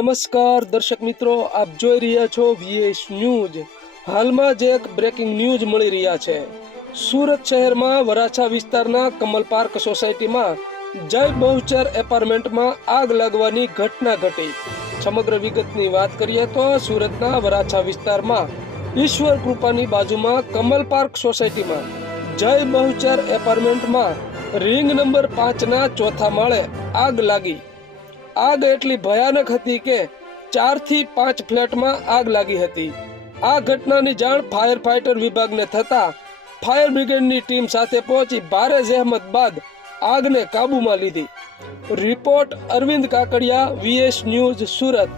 નમસ્કાર દર્શક મિત્રો, આપ જોઈ રહ્યા છો વીએસ ન્યૂઝ। હાલમાં જ એક બ્રેકિંગ ન્યૂઝ મળી રહ્યા છે। સુરત શહેરમાં વરાછા વિસ્તારના કમલ પાર્ક સોસાયટીમાં જય બહુચર એપાર્ટમેન્ટમાં આગ લાગવાની ઘટના ઘટી। સમગ્ર વિગતની વાત કરીએ તો સુરતના વરાછા વિસ્તારમાં ઈશ્વર કૃપાની બાજુમાં કમલ પાર્ક સોસાયટીમાં જય બહુચર એપાર્ટમેન્ટમાં રિંગ નંબર 5ના ચોથા માળે આગ લાગી। આગ એટલી ભયાનક હતી કે 4 થી 5 ફ્લેટમાં આગ લાગી હતી। આ ઘટનાની જાણ ફાયર ફાઈટર વિભાગને થતા ફાયર બ્રિગેડની ટીમ સાથે પહોંચી ભારે જહેમત બાદ આગને કાબૂમાં લીધી। Report Arvind Kakadiya, VS news, Surat.